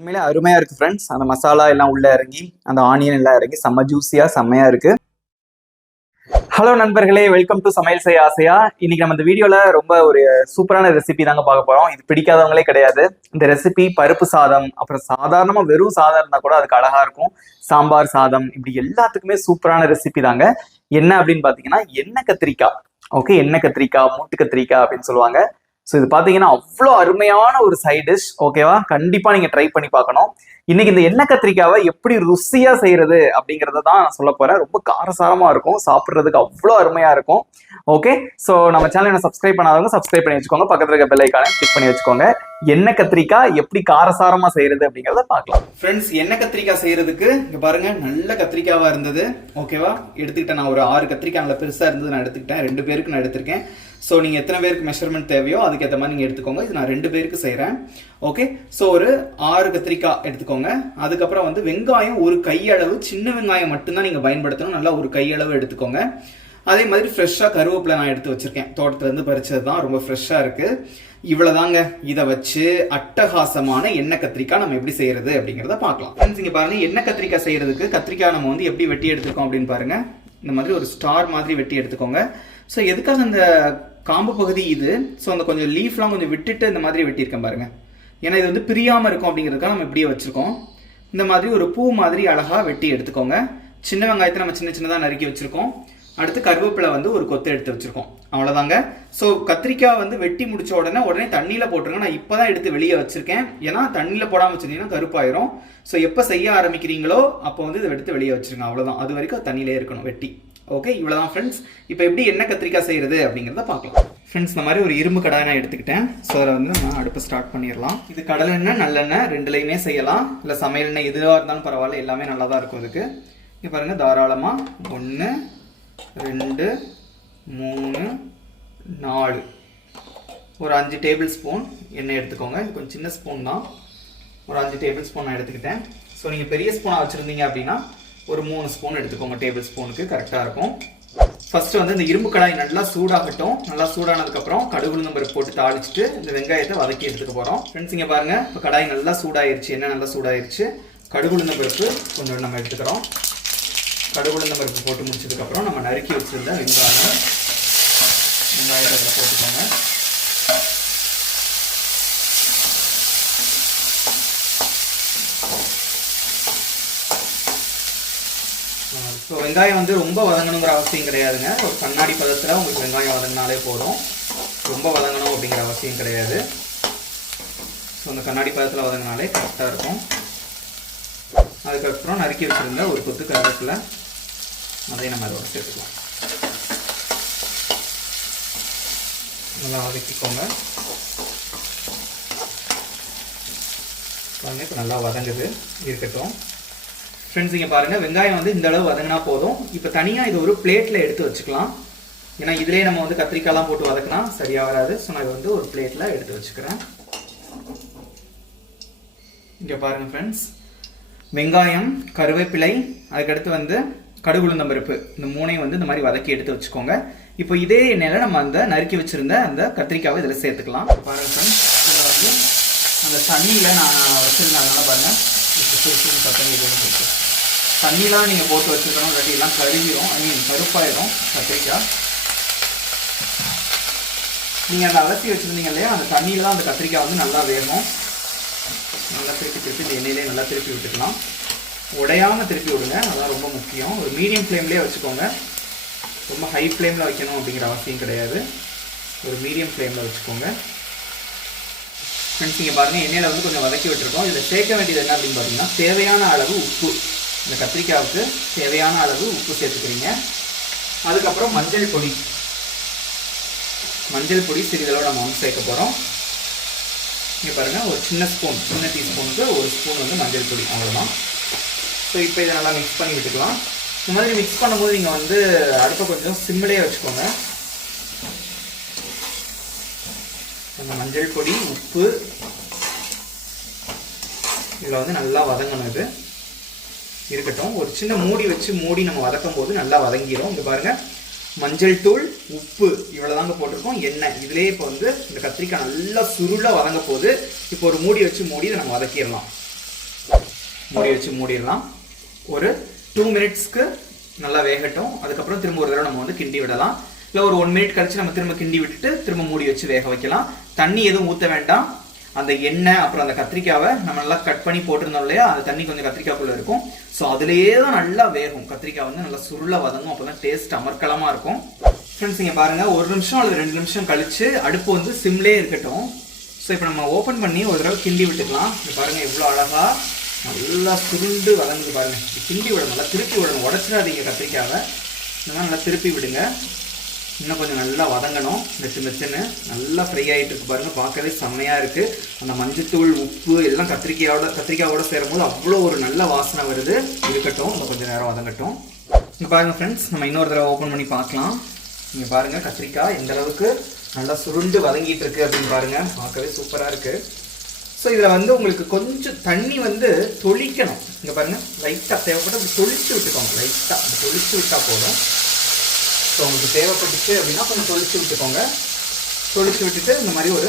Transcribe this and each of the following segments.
உண்மையிலே அருமையா இருக்கு ஃப்ரெண்ட்ஸ். அந்த மசாலா எல்லாம் உள்ள இறங்கி அந்த ஆனியன் எல்லாம் இறங்கி செம்ம ஜூஸியா செம்மையா இருக்கு. ஹலோ நண்பர்களே, வெல்கம் டு சமையல் செய்ய ஆசையா. இன்னைக்கு நம்ம இந்த வீடியோல ரொம்ப ஒரு சூப்பரான ரெசிபி தாங்க பார்க்க போறோம். இது பிடிக்காதவங்களே கிடையாது. இந்த ரெசிபி பருப்பு சாதம், அப்புறம் சாதாரணமா வெறும் சாதம் இருந்தா கூட அதுக்கு அழகா இருக்கும். சாம்பார் சாதம், இப்படி எல்லாத்துக்குமே சூப்பரான ரெசிபி தாங்க. என்ன அப்படின்னு பாத்தீங்கன்னா எண்ணெய் கத்திரிக்காய். ஓகே, எண்ணெய் கத்திரிக்காய், மூட்டு கத்திரிக்காய் அப்படின்னு சொல்லுவாங்க. ஸோ இது பார்த்தீங்கன்னா அவ்வளோ அருமையான ஒரு சைட் டிஷ். ஓகேவா, கண்டிப்பாக நீங்கள் ட்ரை பண்ணி பார்க்கணும். இன்னைக்கு இந்த எண்ணெய் கத்திரிக்காவை எப்படி ருசியாக செய்யறது அப்படிங்கிறத தான் நான் சொல்ல போறேன். ரொம்ப காரசாரமாக இருக்கும், சாப்பிட்றதுக்கு அவ்வளோ அருமையாக இருக்கும். ஓகே, ஸோ நம்ம சேனலை சப்ஸ்கிரைப் பண்ணாதவங்க சப்ஸ்கிரைப் பண்ணி வச்சுக்கோங்க. பக்கத்தில் இருக்க பெல் ஐக்கானை கிளிக் பண்ணி வச்சுக்கோங்க. எண்ணெய் கத்திரிக்காய் எப்படி காரசாரமாக செய்யறது அப்படிங்கிறத பார்க்கலாம். ஃப்ரெண்ட்ஸ், எண்ணெய் கத்திரிக்காய் செய்யறதுக்கு இங்கே பாருங்க, நல்ல கத்திரிக்காவாக இருந்தது. ஓகேவா, எடுத்துக்கிட்டேன். நான் ஒரு 6 கத்திரிக்காய் நல்ல பெருசாக இருந்தது நான் எடுத்துக்கிட்டேன். 2 பேருக்கு நான் எடுத்திருக்கேன். ஸோ நீங்கள் எத்தனை பேருக்கு மெஷர்மெண்ட் தேவையோ அதுக்கேற்ற மாதிரி நீங்கள் எடுத்துக்கோங்க. இது நான் 2 பேருக்கு செய்கிறேன். ஓகே, ஸோ ஒரு 6 கத்திரிக்காய் எடுத்துக்கோங்க. அதுக்கப்புறம் வந்து வெங்காயம் ஒரு கையளவு, சின்ன வெங்காயம் மட்டும்தான் நீங்கள் பயன்படுத்தணும். நல்லா ஒரு கையளவு எடுத்துக்கோங்க. அதே மாதிரி ஃப்ரெஷ்ஷாக கருவேப்பிலை நான் எடுத்து வச்சிருக்கேன். தோட்டத்துலேருந்து பறிச்சது தான், ரொம்ப ஃப்ரெஷ்ஷாக இருக்குது. இவ்வளோதாங்க. இதை வச்சு அட்டகாசமான எண்ணெய் கத்திரிக்காய் நம்ம எப்படி செய்யறது அப்படிங்கிறத பார்க்கலாம். ஃப்ரெண்ட்ஸ், இங்கே பாருங்க, எண்ணெய் கத்திரிக்காய் செய்யறதுக்கு கத்திரிக்காய் நம்ம வந்து எப்படி வெட்டி எடுத்துக்கோம் அப்படின்னு பாருங்க. இந்த மாதிரி ஒரு ஸ்டார் மாதிரி வெட்டி எடுத்துக்கோங்க. ஸோ எதுக்காக இந்த காம்பு பகுதி இது, ஸோ அந்த கொஞ்சம் லீஃப்லாம் கொஞ்சம் விட்டுட்டு இந்த மாதிரி வெட்டியிருக்கேன் பாருங்க. ஏன்னா இது வந்து பிரியாமல் இருக்கும் அப்படிங்கிறதுக்காக நம்ம இப்படியே வச்சிருக்கோம். இந்த மாதிரி ஒரு பூ மாதிரி அழகாக வெட்டி எடுத்துக்கோங்க. சின்ன வெங்காயத்தை நம்ம சின்ன சின்னதாக நறுக்கி வச்சிருக்கோம். அடுத்து கருவேப்பிலை வந்து ஒரு கொத்து எடுத்து வச்சிருக்கோம். அவ்வளோதாங்க. ஸோ கத்திரிக்காய் வந்து வெட்டி முடிச்ச உடனே தண்ணியில் போட்டுருங்க. நான் இப்போ தான் எடுத்து வெளியே வச்சிருக்கேன். ஏன்னா தண்ணியில் போடாமல் வச்சிருந்தீங்கன்னா கருப்பாயிரும். ஸோ எப்போ செய்ய ஆரம்பிக்கிறீங்களோ அப்போ வந்து இதை எடுத்து வெளியே வச்சிருங்க. அவ்வளோதான். அது வரைக்கும் தண்ணியிலே இருக்கணும் வெட்டி. ஓகே, இவ்வளோதான் ஃப்ரெண்ட்ஸ். இப்போ எப்படி எண்ணெய் கத்திரிக்காய் செய்யறது அப்படிங்கிறத பார்க்கலாம். ஃப்ரெண்ட்ஸ், இந்த மாதிரி ஒரு இரும்பு கடாய் நான் எடுத்துக்கிட்டேன். ஸோ அதை வந்து நம்ம அடுப்பு ஸ்டார்ட் பண்ணிடலாம். இது கடலை எண்ணெய், நல்லெண்ணெய் ரெண்டுலையுமே செய்யலாம். இல்லை சமையல் எண்ணெய் எதுவாக இருந்தாலும் பரவாயில்ல, எல்லாமே நல்லா தான் இருக்கும் இதுக்கு. இங்கே பாருங்கள், தாராளமாக 1 2 3 4 ஒரு 5 டேபிள் ஸ்பூன் எண்ணெய் எடுத்துக்கோங்க. இது கொஞ்சம் சின்ன ஸ்பூன் தான். ஒரு 5 டேபிள் ஸ்பூன் நான் எடுத்துக்கிட்டேன். ஸோ நீங்கள் பெரிய ஸ்பூனாக வச்சுருந்தீங்க அப்படின்னா ஒரு 3 ஸ்பூன் எடுத்துக்கோங்க. டேபிள் ஸ்பூனுக்கு கரெக்டாக இருக்கும். ஃபர்ஸ்ட் வந்து இந்த இரும்பு கடாய் நல்லா சூடாகட்டும். நல்லா சூடானதுக்கப்புறம் கடுகு உளுந்தம் பருப்பு போட்டு தாளிச்சுட்டு இந்த வெங்காயத்தை வதக்கி எடுத்துக்க போகிறோம். ஃப்ரெண்ட்ஸ், இங்கே பாருங்க, இப்போ கடாய் நல்லா சூடாயிருச்சு, எண்ணெய் நல்லா சூடாயிருச்சு. கடுகு உளுந்தம் பருப்பு கொஞ்சம் நம்ம எடுத்துக்கிறோம். கடுகு உளுந்தம் பருப்பு போட்டு முடிச்சதுக்கப்புறம் நம்ம நறுக்கி வச்சிருந்த வெங்காயத்தை அதில் போட்டுக்கோங்க. ஸோ வெங்காயம் வந்து ரொம்ப வதங்கணுங்கிற அவசியம் கிடையாதுங்க. ஒரு கண்ணாடி பதத்தில் உங்களுக்கு வெங்காயம் வதங்கினாலே போதும். ரொம்ப வதங்கணும் அப்படிங்கிற அவசியம் கிடையாது. ஸோ அந்த கண்ணாடி பதத்தில் வதங்கினாலே கரெக்டாக இருக்கும். அதுக்கப்புறம் நறுக்கி வச்சுருந்த ஒரு கொத்து கருவேப்பிலை, அதையும் நம்ம அதோட சேர்த்துக்கலாம். நல்லா வதக்கிக்கோங்க. இப்போ நல்லா வதங்குது, இருக்கட்டும். ஃப்ரெண்ட்ஸ், இங்கே பாருங்கள், வெங்காயம் வந்து இந்த அளவு வதங்கினா போதும். இப்போ தனியாக இது ஒரு பிளேட்டில் எடுத்து வச்சுக்கலாம். ஏன்னா இதிலே நம்ம வந்து கத்திரிக்காய்லாம் போட்டு வதக்கினா சரியாக வராது. ஸோ நான் இது வந்து ஒரு பிளேட்டில் எடுத்து வச்சுக்கிறேன். இங்கே பாருங்கள் ஃப்ரெண்ட்ஸ், வெங்காயம், கருவேப்பிலை, அதுக்கடுத்து வந்து கடுகு உளுந்தம் பருப்பு, இந்த 3ஐயும் வந்து இந்த மாதிரி வதக்கி எடுத்து வச்சுக்கோங்க. இப்போ இதே எண்ணெயில் நம்ம அந்த நறுக்கி வச்சுருந்த அந்த கத்திரிக்காவை இதில் சேர்த்துக்கலாம். பாருங்கள் ஃப்ரெண்ட்ஸ், இதில் வந்து அந்த தண்ணியில் நான் வச்சுருந்ததுனால பாருங்கள் தண்ணிலாம் நீங்கள் போட்டு வச்சுக்கணும். இல்லாட்டி எல்லாம் கருகிரும், கருப்பாயிரும் கத்திரிக்காய். நீங்கள் அந்த அலசி வச்சுருந்தீங்க இல்லையா, அந்த தண்ணியில் தான் அந்த கத்திரிக்காய் வந்து நல்லா வேகும். நல்லா திருப்பி இந்த எண்ணெயிலே நல்லா திருப்பி விட்டுக்கலாம். உடையாமல் திருப்பி விடுங்க, அதான் ரொம்ப முக்கியம். ஒரு மீடியம் ஃப்ளேம்லேயே வச்சுக்கோங்க. ரொம்ப ஹை ஃப்ளேமில் வைக்கணும் அப்படிங்கிற அவசியம் கிடையாது. ஒரு மீடியம் ஃப்ளேமில் வச்சுக்கோங்க. ஃப்ரெண்ட்ஸ், இங்கே பாருங்கள், எண்ணெயில் வந்து கொஞ்சம் வதக்கி விட்டுருக்கோம். இதில் சேர்க்க வேண்டியது என்ன அப்படின்னு பார்த்தீங்கன்னா, தேவையான அளவு உப்பு. இந்த கத்திரிக்காவுக்கு தேவையான அளவு உப்பு சேர்த்துக்கிறீங்க. அதுக்கப்புறம் மஞ்சள் பொடி சிறிதளவு நம்ம வந்து சேர்க்க போகிறோம். இங்கே பாருங்கள், ஒரு சின்ன டீஸ்பூனுக்கு 1 ஸ்பூன் வந்து மஞ்சள் பொடி, அவ்வளோதான். ஸோ இப்போ இதை நல்லா மிக்ஸ் பண்ணி விட்டுக்கலாம். இந்த மாதிரி மிக்ஸ் பண்ணும்போது நீங்கள் வந்து அடுப்பை கொஞ்சம் சிம்மிலே வச்சுக்கோங்க. அந்த மஞ்சள் பொடி, உப்பு இதில் வந்து நல்லா வதங்கணும். இது இருக்கட்டும். ஒரு சின்ன மூடி வச்சு மூடி நம்ம வதக்கும் போது நல்லா வதங்கிடும். இங்கே பாருங்கள், மஞ்சள் தூள், உப்பு இவ்வளோதாங்க போட்டிருக்கோம். எண்ணெய் இதுலேயே இப்போ வந்து இந்த கத்திரிக்காய் நல்லா சுருளாக வதங்க போது இப்போ ஒரு மூடி வச்சு மூடி இதை நம்ம வதக்கிடலாம். மூடி வச்சு மூடிடலாம். ஒரு 2 மினிட்ஸ்க்கு நல்லா வேகட்டும். அதுக்கப்புறம் திரும்ப ஒரு தடவை நம்ம வந்து கிண்டி விடலாம். இல்லை ஒரு 1 மினிட் கழிச்சு நம்ம திரும்ப கிண்டி விட்டுட்டு திரும்ப மூடி வச்சு வேக வைக்கலாம். தண்ணி எதுவும் ஊற்ற வேண்டாம். அந்த எண்ணெய் அப்புறம் அந்த கத்திரிக்காவை நம்ம நல்லா கட் பண்ணி போட்டிருந்தோம் இல்லையா, அந்த தண்ணி கொஞ்சம் கத்திரிக்காய்க்குள்ள இருக்கும். ஸோ அதுலேயே தான் நல்லா வேகும். கத்திரிக்காய் வந்து நல்லா சுருள வதங்கும். அப்போ தான் டேஸ்ட் அமர்க்கலமாக இருக்கும். ஃப்ரெண்ட்ஸ் நீங்கள் பாருங்கள், 1 நிமிஷம் அல்லது 2 நிமிஷம் கழிச்சு அடுப்பு வந்து சிம்லே இருக்கட்டும். ஸோ இப்போ நம்ம ஓப்பன் பண்ணி ஒரு தடவை கிண்டி விட்டுக்கலாம். இப்போ பாருங்கள் எவ்வளோ அழகாக நல்லா சுருண்டு வதங்குது பாருங்கள். கிண்டி விடணும், நல்லா திருப்பி விடணும், உடச்சிடாதீங்க கத்திரிக்காவை. இந்த மாதிரி நல்லா திருப்பி விடுங்க. இன்னும் கொஞ்சம் நல்லா வதங்கணும். மெச்சுன்னு நல்லா ஃப்ரை ஆகிட்டு இருக்கு பாருங்கள். பார்க்கவே செம்மையாக இருக்குது. அந்த மஞ்சத்தூள் உப்பு எல்லாம் கத்திரிக்காயோட சேரும்போது அவ்வளோ ஒரு நல்ல வாசனை வருது. இருக்கட்டும், இன்னும் கொஞ்சம் நேரம் வதங்கட்டும். இங்கே பாருங்கள் ஃப்ரெண்ட்ஸ், நம்ம இன்னொரு தடவை ஓப்பன் பண்ணி பார்க்கலாம். நீங்கள் பாருங்கள் கத்திரிக்காய் எந்த அளவுக்கு நல்லா சுருண்டு வதங்கிட்டு இருக்கு அப்படின்னு பாருங்கள். பார்க்கவே சூப்பராக இருக்குது. ஸோ இதில் வந்து உங்களுக்கு கொஞ்சம் தண்ணி வந்து தொளிக்கணும். இங்கே பாருங்கள், லைட்டாக தேவைப்பட்டு அப்படி தொளிச்சு விட்டுக்கோங்க. லைட்டாக அப்படி தொளிச்சு விட்டால் போதும். ஸோ உங்களுக்கு தேவைப்பட்டுச்சு அப்படின்னா கொஞ்சம் தொளிச்சு விட்டுக்கோங்க. தொளிச்சு விட்டுட்டு இந்த மாதிரி ஒரு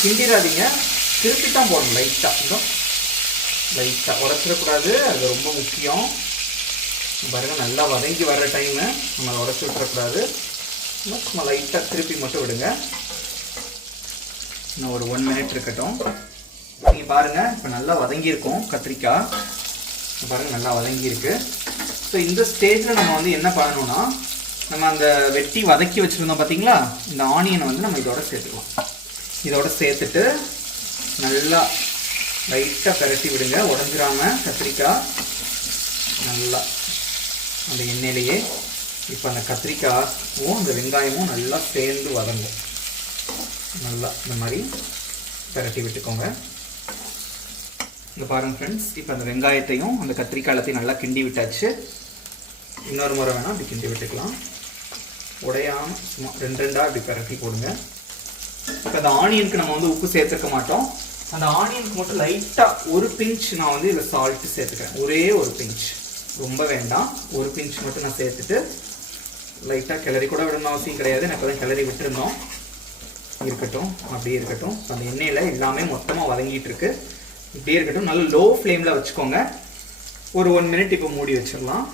கிண்டிடாதீங்க, திருப்பி தான் போடணும். லைட்டாக உடச்சிடக்கூடாது. அது ரொம்ப முக்கியம். பாருங்கள் நல்லா வதங்கி வர்ற டைமு நம்ம உடச்சி விட்டுறக்கூடாது. சும்மா லைட்டாக திருப்பி மட்டும் விடுங்க. இன்னும் ஒரு 1 மினிட் இருக்கட்டும். நீங்கள் பாருங்கள் இப்போ நல்லா வதங்கியிருக்கோம் கத்திரிக்காய். பாருங்கள் நல்லா வதங்கியிருக்கு. ஸோ இந்த ஸ்டேஜில் நம்ம வந்து என்ன பண்ணணும்னா, நம்ம அந்த வெட்டி வதக்கி வச்சுருந்தோம் பார்த்தீங்களா, இந்த ஆனியனை வந்து நம்ம இதோட சேர்த்துக்கலாம். இதோட சேர்த்துட்டு நல்லா லைட்டாக பரட்டி விடுங்க, உடஞ்சிராமல் கத்திரிக்காய் நல்லா அந்த எண்ணெயிலேயே. இப்போ அந்த கத்திரிக்காயும் அந்த வெங்காயமும் நல்லா சேர்ந்து வதங்கும். நல்லா இந்த மாதிரி பரட்டி விட்டுக்கோங்க. இங்கே பாருங்கள் ஃப்ரெண்ட்ஸ், இப்போ அந்த வெங்காயத்தையும் அந்த கத்திரிக்காய் எல்லாத்தையும் நல்லா கிண்டி விட்டாச்சு. இன்னொரு முறை வேணால் அப்படி கிண்டி விட்டுக்கலாம். உடையாமல் சும்மா 2 அப்படி பரட்டி போடுங்க. இப்போ அந்த ஆனியனுக்கு நம்ம வந்து உப்பு சேர்த்துக்க மாட்டோம். அந்த ஆனியனுக்கு மட்டும் லைட்டாக ஒரு பிஞ்ச் நான் வந்து இதில் சால்ட்டு சேர்த்துக்கிறேன். ஒரே ஒரு பிஞ்ச், ரொம்ப வேண்டாம். ஒரு பிஞ்ச் மட்டும் நான் சேர்த்துட்டு லைட்டாக கிளறி கூட விடணும் அவசியம் கிடையாது. எனக்கு தான் கிளறி விட்டுருந்தோம். இருக்கட்டும், அப்படியே இருக்கட்டும். அந்த எண்ணெயில் எல்லாமே மொத்தமாக வதங்கிட்டு இருக்கு. இப்படியே இருக்கட்டும். நல்ல லோ ஃப்ளேமில் வச்சுக்கோங்க. ஒரு 1 மினிட் இப்போ மூடி வச்சிடலாம்.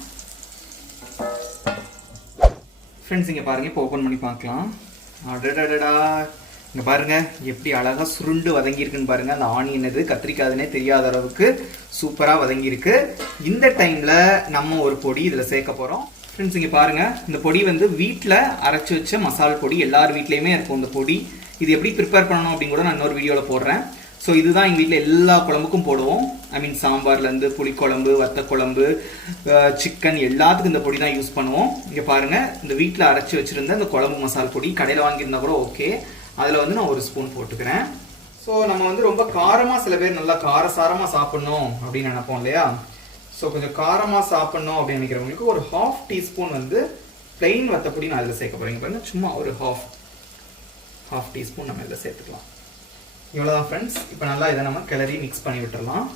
ஃப்ரெண்ட்ஸ் இங்கே பாருங்கள், இப்போ ஓப்பன் பண்ணி பார்க்கலாம். அடடடடா, இங்கே பாருங்கள் எப்படி அழகாக சுருண்டு வதங்கியிருக்குன்னு பாருங்கள். அந்த ஆனியன் இது கத்திரிக்காதுன்னே தெரியாத அளவுக்கு சூப்பராக வதங்கியிருக்கு. இந்த டைமில் நம்ம ஒரு பொடி இதில் சேர்க்க போகிறோம். ஃப்ரெண்ட்ஸ் இங்கே பாருங்கள், இந்த பொடி வந்து வீட்டில் அரைச்சி வச்ச மசால் பொடி. எல்லார் வீட்லேயுமே இருக்கும் இந்த பொடி. இது எப்படி ப்ரிப்பேர் பண்ணணும் அப்படின்னு கூட நான் இன்னொரு வீடியோவில் போடுறேன். ஸோ இதுதான் எங்கள் வீட்டில் எல்லா குழம்புக்கும் போடுவோம். ஐ மீன் சாம்பார்லேருந்து புளிக்குழம்பு, வத்தக்குழம்பு, சிக்கன் எல்லாத்துக்கும் இந்த பொடி தான் யூஸ் பண்ணுவோம். இங்கே பாருங்கள், இந்த வீட்டில் அரைச்சி வச்சுருந்த இந்த குழம்பு மசால் பொடி கடையில் வாங்கியிருந்தா கூட ஓகே. அதில் வந்து நான் 1 ஸ்பூன் போட்டுக்கிறேன். ஸோ நம்ம வந்து ரொம்ப காரமாக, சில பேர் நல்லா காரசாரமாக சாப்பிட்ணும் அப்படின்னு நினைப்போம் இல்லையா. ஸோ கொஞ்சம் காரமாக சாப்பிட்ணும் அப்படின்னு நினைக்கிறவங்களுக்கு ஒரு 1/2 டீஸ்பூன் வந்து பிளெயின் வத்தப்பொடி நான் அதில் சேர்க்க போகிறேன். பாருங்க, சும்மா ஒரு 1/2 டீஸ்பூன் நம்ம இதில் சேர்த்துக்கலாம். இவ்வளோதான் ஃப்ரெண்ட்ஸ். இப்போ நல்லா இதை நம்ம கிளறி மிக்ஸ் பண்ணி விட்டுடலாம்.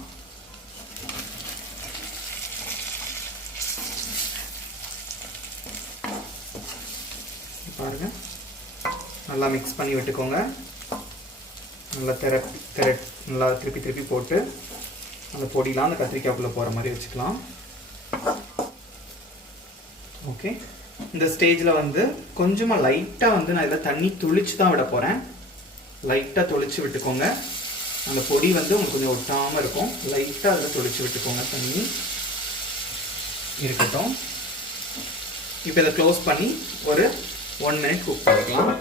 பாருங்க, நல்லா மிக்ஸ் பண்ணி விட்டுக்கோங்க. நல்லா நல்லா திருப்பி போட்டு அந்த பொடியெலாம் அந்த கத்திரிக்காய்க்குள்ளே போகிற மாதிரி வச்சுக்கலாம். ஓகே, இந்த ஸ்டேஜில் வந்து கொஞ்சமாக லைட்டாக வந்து நான் இதில் தண்ணி தொளிச்சு தான் விட போகிறேன். லைட்டாக தொளிச்சு விட்டுக்கோங்க. அந்த பொடி வந்து உங்களுக்கு கொஞ்சம் ஒட்டாமல் இருக்கும். லைட்டாக அதில் தொளிச்சு விட்டுக்கோங்க. தண்ணி இருக்கட்டும். இப்போ இதை க்ளோஸ் பண்ணி ஒரு 1 மினிட் குக் பண்ணிக்கலாம்.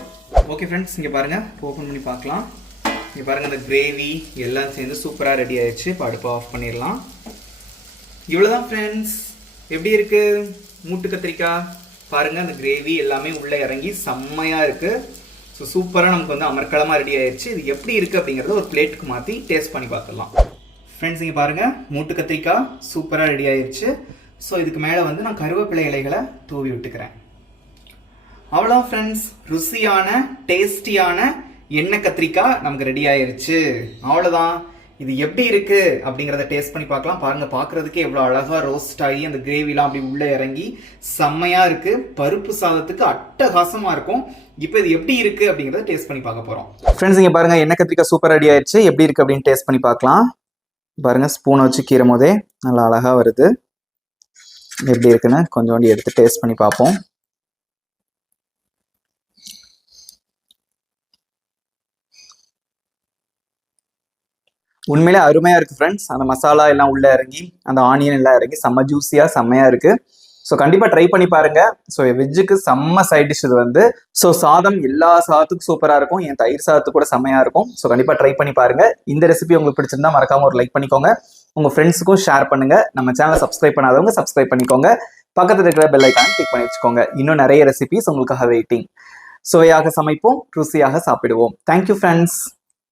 ஓகே ஃப்ரெண்ட்ஸ், இங்கே பாருங்கள், ஓப்பன் பண்ணி பார்க்கலாம். இங்கே பாருங்கள், அந்த கிரேவி எல்லாம் சேர்ந்து சூப்பராக ரெடி ஆயிடுச்சு. இப்போ அடுப்பை ஆஃப் பண்ணிடலாம். இவ்வளோதான் ஃப்ரெண்ட்ஸ். எப்படி இருக்குது மூட்டு கத்திரிக்காய்? பாருங்கள், அந்த கிரேவி எல்லாமே உள்ளே இறங்கி செம்மையாக இருக்குது. ஸோ சூப்பராக நமக்கு வந்து அமர்க்களமாக ரெடி ஆயிடுச்சு. இது எப்படி இருக்குது அப்படிங்கிறத ஒரு பிளேட்டுக்கு மாற்றி டேஸ்ட் பண்ணி பார்த்துடலாம். ஃப்ரெண்ட்ஸ் இங்கே பாருங்கள், மூட்டு கத்திரிக்காய் சூப்பராக ரெடி ஆயிடுச்சு. ஸோ இதுக்கு மேலே வந்து நான் கருவேப்பிலை இலைகளை தூவி விட்டுக்கிறேன். அவ்வளோ ஃப்ரெண்ட்ஸ், ருசியான டேஸ்டியான எண்ணெய் கத்திரிக்காய் நமக்கு ரெடி ஆயிருச்சு. அவ்வளோதான். இது எப்படி இருக்கு அப்படிங்கிறத டேஸ்ட் பண்ணி பார்க்கலாம். பாருங்க, பார்க்கறதுக்கே எவ்வளோ அழகா ரோஸ்ட் ஆகி அந்த கிரேவிலாம் அப்படி உள்ள இறங்கி செம்மையா இருக்கு. பருப்பு சாதத்துக்கு அட்டகாசமா இருக்கும். இப்போ இது எப்படி இருக்கு அப்படிங்கிறத டேஸ்ட் பண்ணி பார்க்க போறோம். ஃப்ரெண்ட்ஸ் இங்க பாருங்க, எண்ணெய் கத்திரிக்காய் சூப்பர் ரெடி ஆயிடுச்சு. எப்படி இருக்கு அப்படின்னு டேஸ்ட் பண்ணி பார்க்கலாம். பாருங்க, ஸ்பூனை வச்சு கீறும் போதே நல்லா அழகா வருது. எப்படி இருக்குன்னு கொஞ்சோண்டி எடுத்து டேஸ்ட் பண்ணி பார்ப்போம். உண்மையிலே அருமையா இருக்கு ஃப்ரெண்ட்ஸ். அந்த மசாலா எல்லாம் உள்ள இறங்கி, அந்த ஆனியன் எல்லாம் இறங்கி செம்ம ஜூஸியா செம்மையா இருக்கு. ஸோ கண்டிப்பா ட்ரை பண்ணி பாருங்க. ஸோ வெஜ்ஜுக்கு செம்ம சைட் டிஷ் இது வந்து. ஸோ சாதம் எல்லா சாதத்துக்கும் சூப்பரா இருக்கும். என் தயிர் சாதத்துக்கு கூட செம்மையா இருக்கும். ஸோ கண்டிப்பா ட்ரை பண்ணி பாருங்க. இந்த ரெசிபி உங்களுக்கு பிடிச்சிருந்தா மறக்காம ஒரு லைக் பண்ணிக்கோங்க. உங்க ஃப்ரெண்ட்ஸுக்கும் ஷேர் பண்ணுங்க. நம்ம சேனலை சப்ஸ்கிரைப் பண்ணாதவங்க சப்ஸ்கிரைப் பண்ணிக்கோங்க. பக்கத்தில் இருக்கிற பெல் ஐக்கானை கிளிக் பண்ணி வச்சுக்கோங்க. இன்னும் நிறைய ரெசிபிஸ் உங்களுக்காக வெயிட்டிங். சுவையாக சமைப்போம், ருசியாக சாப்பிடுவோம். Thank you friends.